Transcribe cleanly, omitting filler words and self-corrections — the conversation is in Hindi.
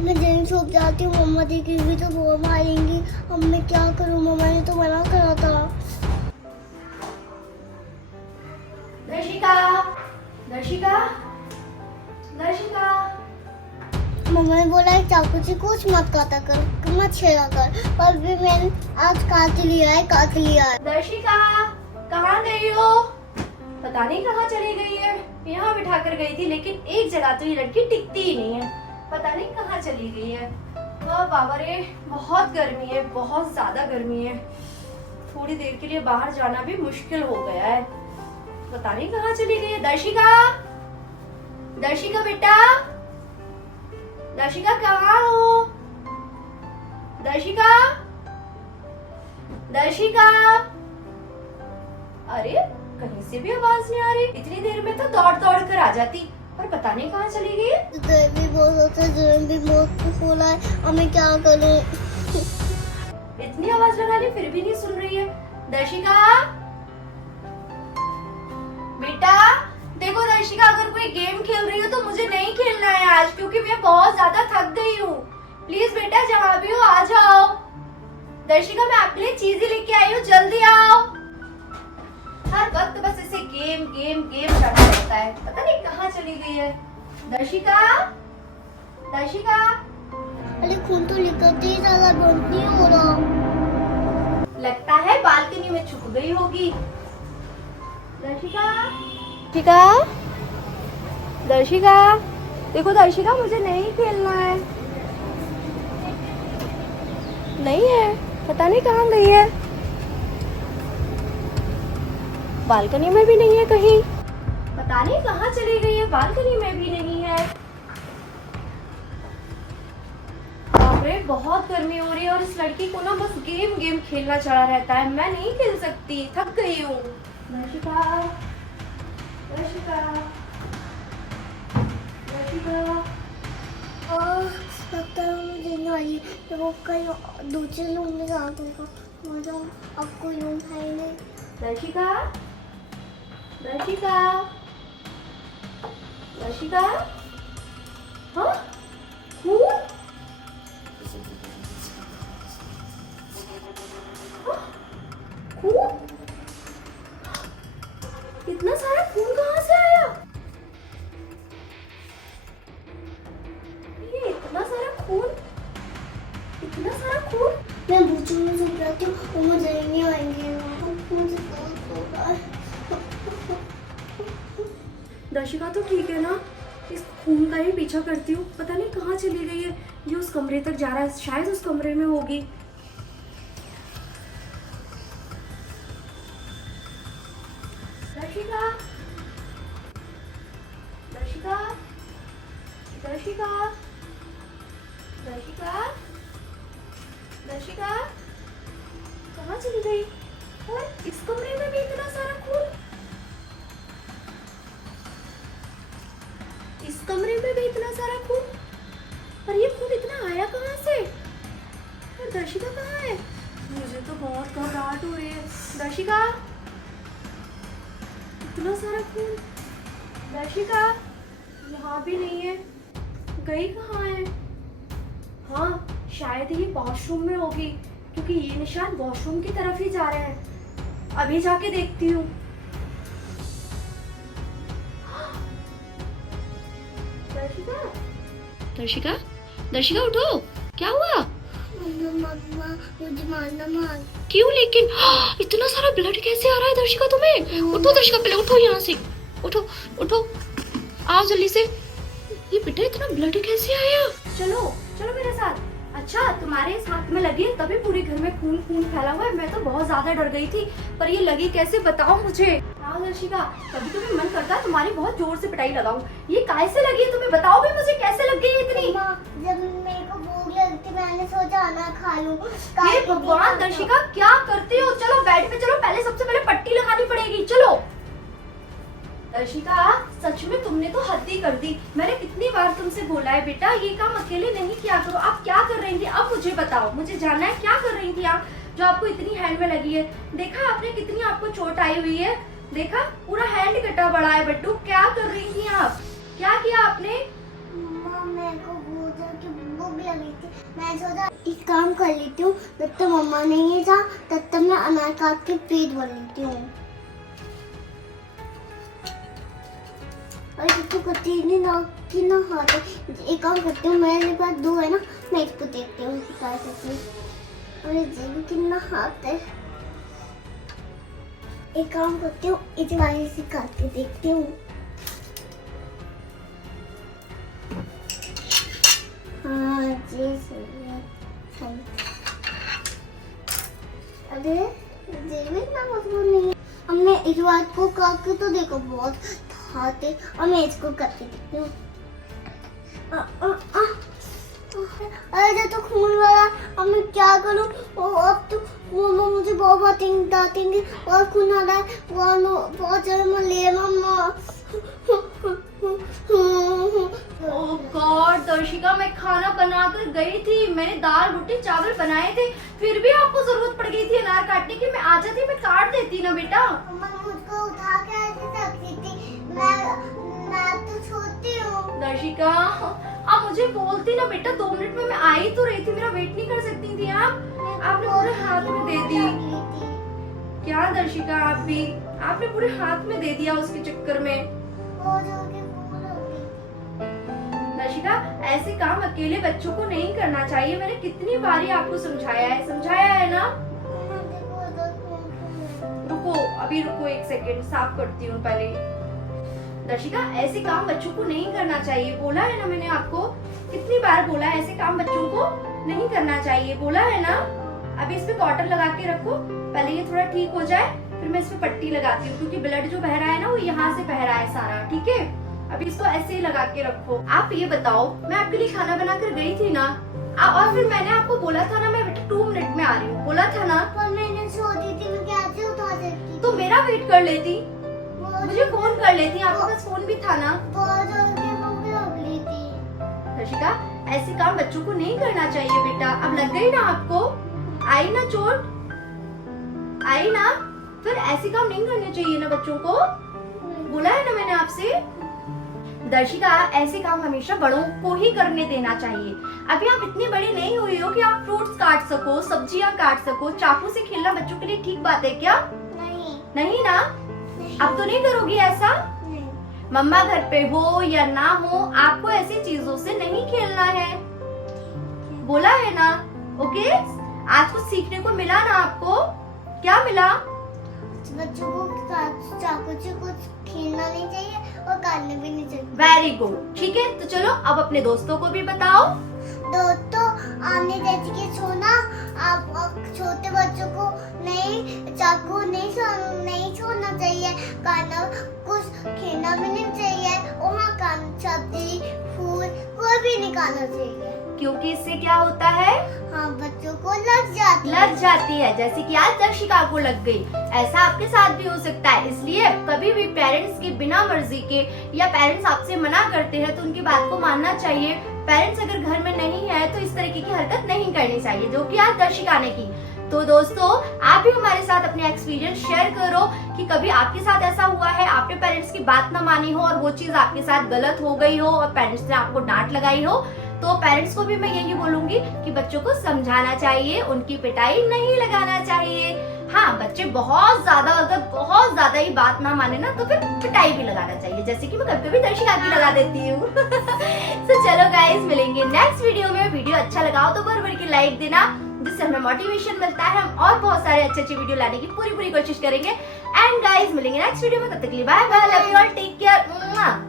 अब मैं जल्दी सो जाती हूँ, मम्मा देखेंगी तो वो मारेंगी। अब मैं क्या करूँ, मम्मा ने तो मना करा था। दर्शिका, दर्शिका, दर्शिका। मम्मा ने बोला है चाकू से कुछ मत काटा कर, मत छेड़ा कर, पर भी मैंने आज काट लिया है। दर्शिका, कहाँ गई हो? पता नहीं कहाँ चली गई है। यहाँ बिठा कर गई थी, लेकिन एक जगह तो ये लड़की टिकती ही नहीं है। पता नहीं कहाँ चली गई है। वाह बाबा रे, बहुत गर्मी है, बहुत ज्यादा गर्मी है। थोड़ी देर के लिए बाहर जाना भी मुश्किल हो गया है। पता नहीं कहाँ चली गई है। दर्शिका, दर्शिका बेटा, दर्शिका कहाँ हो? दर्शिका, दर्शिका। अरे कहीं से भी आवाज नहीं आ रही। इतनी देर में तो दौड़ दौड़ कर आ जाती, पर पता नहीं कहाँ चली गई है। भी बहुत होता है, भी बहुत खोला है, अब मैं क्या करूँ? इतनी आवाज लगा ली फिर भी नहीं सुन रही है। दर्शिका बेटा, देखो दर्शिका, अगर कोई गेम खेल रही हो तो मुझे नहीं खेलना है आज, क्योंकि मैं बहुत ज्यादा थक गई हूँ। प्लीज बेटा, जहाँ भी हो आ जाओ। दर्शिका, मैं आपके लिए चीजें लेके आई हूँ, जल्दी आओ। हर वक्त बस ऐसे गेम गेम गेम चलता रहता है, पता नहीं कहाँ चली गई है। दर्शिका, दर्शिका। अरे खून तो निकलते ही ज्यादा बंद नहीं हो रहा। लगता है बालकनी में छुप गई होगी। दर्शिका, दर्शिका, दर्शिका। देखो दर्शिका, मुझे नहीं खेलना है। नहीं है, पता नहीं कहाँ गई है। बालकनी में भी नहीं है कहीं, पता नहीं कहाँ चली गई है। बालकनी में भी नहीं है। बाप रे, बहुत गर्मी हो रही है और इस लड़की को ना बस गेम गेम खेलना चढ़ा रहता है। मैं नहीं खेल सकती, थक गई हूँ। दर्शिका, दर्शिका, दर्शिका। लगता है मुझे देने वाली है, तो वो कहीं दूसरे रूम में जा दूंगा। मतलब अब कोई रूम है ही नहीं। दर्शिका, दर्शिका, दर्शिका। हाँ, खून? हाँ, खून? इतना सारा खून कहाँ से आया? ये इतना सारा खून, इतना सारा खून। मैं बूचों में सो जाती हूँ, वो मुझे नहीं आएंगे। मुझे बहुत हो रहा है। दर्शिका तो ठीक है ना? इस खून का ही पीछा करती हूँ, पता नहीं कहाँ चली गई है। ये उस कमरे तक जा रहा है, शायद उस कमरे में होगी। दर्शिका, दर्शिका, दर्शिका, दर्शिका, दर्शिका। कहाँ चली गई? और इस कमरे में भी इतना सारा खून, इस कमरे में भी इतना सारा खून। पर ये खून इतना आया कहाँ से? और दर्शिका कहाँ है? मुझे तो बहुत घबराहट हो रही है। दर्शिका, इतना सारा खून। दर्शिका, यहाँ भी नहीं है, गई कहाँ है? हाँ, शायद ये वॉशरूम में होगी, क्योंकि ये निशान वॉशरूम की तरफ ही जा रहे हैं। अभी जाके देखती हूँ। दर्शिका, दर्शिका, दर्शिका उठो, क्या हुआ? मम्मा मुझे मारना मत। क्यों लेकिन? इतना सारा ब्लड कैसे आ रहा है दर्शिका तुम्हें? उठो दर्शिका, पहले उठो यहाँ से, उठो उठो, आओ जल्दी से। ये बेटा इतना ब्लड कैसे आया? चलो चलो मेरे साथ। अच्छा, तुम्हारे इस हाथ में लगी तभी पूरे घर में खून खून फैला हुआ है। मैं तो बहुत ज्यादा डर गई थी, पर ये लगी कैसे, बताओ मुझे। हाँ दर्शिका, कभी कभी मन करता है तुम्हारी बहुत जोर से पिटाई लगाऊं। ये कैसे लगी है तुम्हें, बताओ भी मुझे, कैसे लग गई इतनी? जब मेरे को भूख लगती मैंने सोचा ना खा लूं। ये भगवान दर्शिका, क्या करती हो? चलो बेड पे चलो, पहले सबसे पहले पट्टी लगानी पड़ेगी, चलो। दर्शिका, सच में तुमने तो हद ही कर दी। मैंने कितनी बार तुमसे बोला है बेटा, ये काम अकेले नहीं किया करो। आप क्या कर रही थी, अब मुझे बताओ, मुझे जानना है क्या कर रही थी आप, जो आपको इतनी हैंड में लगी है। देखा आपने कितनी आपको चोट आई हुई है, देखा पूरा हैंड कटा पड़ा है। बट्टू, क्या कर रही थी आप, क्या किया आपने? मेरे को भूख मैं सोचा एक काम कर लेती हूँ, जब तक मम्मा नहीं था तब तक मैं अनार काट के पेट भर लेती हूँ। और इसको कुत्ती नहीं ना कि ना खाते। एक काम करती हूँ, मेरे पास 2 है ना, मैं इसको देखती हूँ सिखा सकती हूँ। और ये भी कितना हाथ है। एक काम करती हूँ, इस वाले से काट के देखती हूँ। हाँ जी सही है। अरे ये भी इतना मजबूत नहीं है। अब मैं इस बात को काट के तो देखो बहुत हाथ है। और मैं इसको करके देखती हूँ। अरे तो खून वाला, अब मैं क्या करूँ? अब तो मम्मा मुझे बहुत डांटेंगे और खून आ रहा है, बहुत ज्यादा मलेरिया मम्मा। ओह गॉड दर्शिका, मैं खाना बनाकर गई थी, मैंने दाल रोटी चावल बनाए थे, फिर भी आपको जरूरत पड़ गई थी अनार काटने की। मैं आ जाती, मैं काट देती ना बेटा। मम्मा मुझको उठा के ऐसे रखती थी, मैं तो छोटी हूँ। दर्शिका आप मुझे बोलती ना बेटा, 2 मिनट में मैं आ ही तो रही थी, मेरा वेट नहीं कर सकती थी आप। आपने पूरे हाथ में दे दी। क्या दर्शिका आपने पूरे हाथ में दे दिया उसके चक्कर में। दर्शिका ऐसे काम अकेले बच्चों को नहीं करना चाहिए, मैंने कितनी बारी आपको समझाया है ना। रुको 1 सेकेंड, साफ करती हूँ पहले। दर्शिका ऐसे काम बच्चों को नहीं करना चाहिए, बोला है ना मैंने आपको, कितनी बार बोला है ऐसे काम बच्चों को नहीं करना चाहिए, बोला है ना। अभी इस पे कॉटन लगा के रखो, पहले ये थोड़ा ठीक हो जाए, फिर मैं इस पे पट्टी लगाती हूँ, क्योंकि ब्लड जो बह रहा है ना वो यहाँ से बह रहा है सारा, ठीक है। अभी इसको ऐसे ही लगा के रखो। आप ये बताओ, मैं आपके लिए खाना बना कर गई थी ना, और फिर मैंने आपको बोला था ना मैं बेटा 2 मिनट में आ रही हूँ, बोला था ना। पर मैंने सो दी थी, मैं कैसे उठा सकती? तो मेरा वेट कर लेती, मुझे फोन कर लेती, आपके पास फोन भी था ना। बहुत जल्दी भूख लग रही थी। दर्शिका ऐसे काम बच्चों को नहीं करना चाहिए बेटा। अब लग गई ना आपको, आई ना चोट, आई ना, फिर ऐसे काम नहीं करने चाहिए ना बच्चों को, बोला है ना मैंने आपसे। दर्शिका ऐसे काम हमेशा बड़ों को ही करने देना चाहिए। अभी आप इतनी बड़ी नहीं हुई हो कि आप फ्रूट्स काट सको, सब्जियां काट सको। चाकू से खेलना बच्चों के लिए ठीक बात है क्या? नहीं ना। अब तो नहीं करोगी ऐसा? नहीं। मम्मा घर पे हो या ना हो, आपको ऐसी चीजों से नहीं खेलना है, बोला है ना। ओके, आज कुछ सीखने को मिला ना आपको? क्या मिला? बच्चों को चाकू से कुछ खेलना नहीं चाहिए और काटने भी नहीं चाहिए। वेरी गुड, ठीक है। तो चलो अब अपने दोस्तों को भी बताओ। दोस्तों, आपने जैसे कि सुना, आप छोटे बच्चों को नहीं चाकू नहीं छोड़ना चाहिए, काटना कुछ खेलना भी नहीं चाहिए, वहाँ सब्जी फूल कोई भी नहीं खाना चाहिए, क्योंकि इससे क्या होता है? हाँ, बच्चों को लग जाती है। जैसे कि आज दर्शिका को लग गई, ऐसा आपके साथ भी हो सकता है। इसलिए कभी भी पेरेंट्स की बिना मर्जी के, या पेरेंट्स आपसे मना करते हैं तो उनकी बात को मानना चाहिए। पेरेंट्स अगर घर में नहीं है तो इस तरीके की हरकत नहीं करनी चाहिए, जो कि आज दर्शिका ने की। तो दोस्तों, आप भी हमारे साथ अपने एक्सपीरियंस शेयर करो कि कभी आपके साथ ऐसा हुआ है, आपने पेरेंट्स की बात ना मानी हो और वो चीज आपके साथ गलत हो गई हो और पेरेंट्स ने आपको डांट लगाई हो। तो पेरेंट्स को भी मैं यही बोलूंगी कि बच्चों को समझाना चाहिए, उनकी पिटाई नहीं लगाना चाहिए। हाँ, बच्चे बहुत ज्यादा ही बात ना माने ना तो फिर पिटाई भी लगाना चाहिए, जैसे कि मैं कभी दर्शिका की लगा देती हूँ। तो चलो गाइस, मिलेंगे नेक्स्ट वीडियो में। वीडियो अच्छा लगा हो तो भर के लाइक देना, जिससे हमें मोटिवेशन मिलता है। हम और बहुत सारे अच्छे वीडियो लाने की पूरी कोशिश करेंगे। एंड गाइस, मिलेंगे नेक्स्ट वीडियो में, तब तक के लिए bye bye, love you all, take care.